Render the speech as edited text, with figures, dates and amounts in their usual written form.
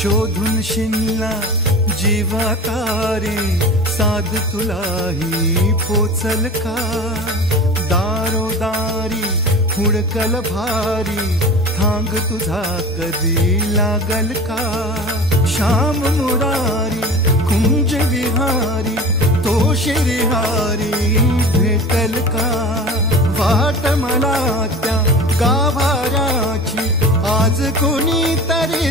शोधून शिनला जीवा तारी साध तुलाही पोचल का दारोदारी हुडकल भारी थांग तुझा कधी लागल का श्याम मुरारी कुंज विहारी तो श्रीहारी भेटल का वाट मला त्या गाभाऱ्याची आज कोणी तरी